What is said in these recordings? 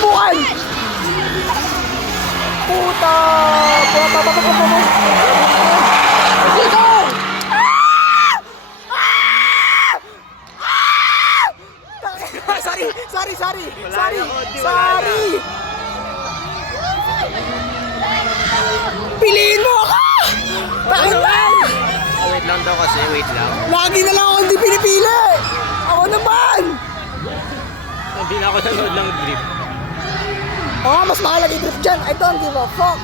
subukan! Puta! Dito! Sorry! Piliin mo ako! Bakit ba? Wait lang daw kasi, wait lang. Lagi na lang ako hindi pinipili! Ako naman! Hindi na ako nanood ng drip. Oo, mas mahalaga yung drift dyan. I don't give a fuck.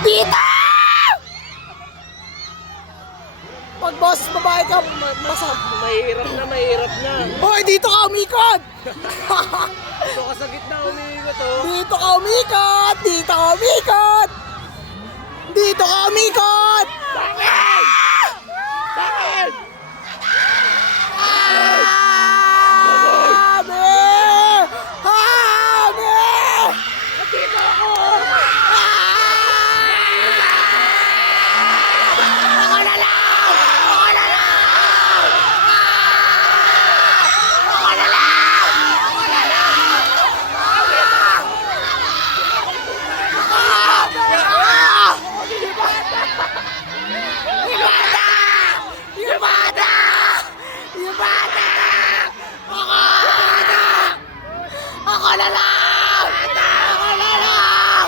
Dito! Pag boss, babae ka, masag. Mahirap na. Hoy, dito ka umikot! Ito ka sa gitna, umiigot to. Dito ka umikot! Dito ka umikot! Dito ka umikot! Bakit? Bakit? Habe! Habe! Dito ako! Ako na lang! Ako na lang! Ako na lang! Ako na lang! Yung bata! Yung bata! Ako na lang! Ako na lang! Ako na lang!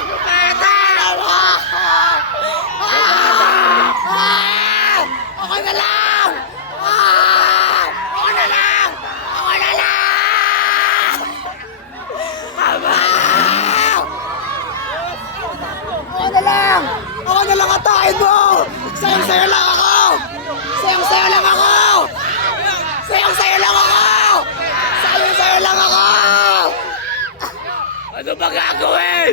Ako na lang! Ako na lang! Ako na lang! Ako na lang! Ako na lang atakin mo! Sayang-sayo lang ako! Sayang-sayo lang ako! Sayang-sayo lang ako! Sayang-sayo lang ako! Ano ba gagawin?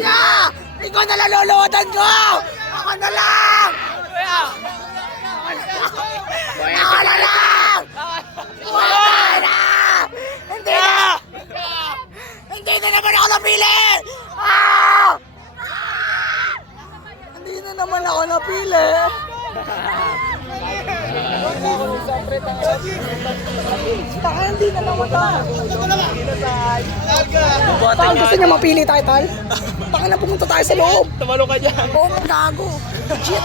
Yeah! Ikaw na naluluwadan ko! Ako na lang! Ako na lang! Wala na! Hindi na! Hindi na naman ako napili! Ah! Hindi na naman ako napili! Taka, hindi na naman tayo! Tal, gusto niya mapili tayo, Tal? Baka na pumunta tayo sa loob! Tumalo ka dyan. Oo, gago! Shit!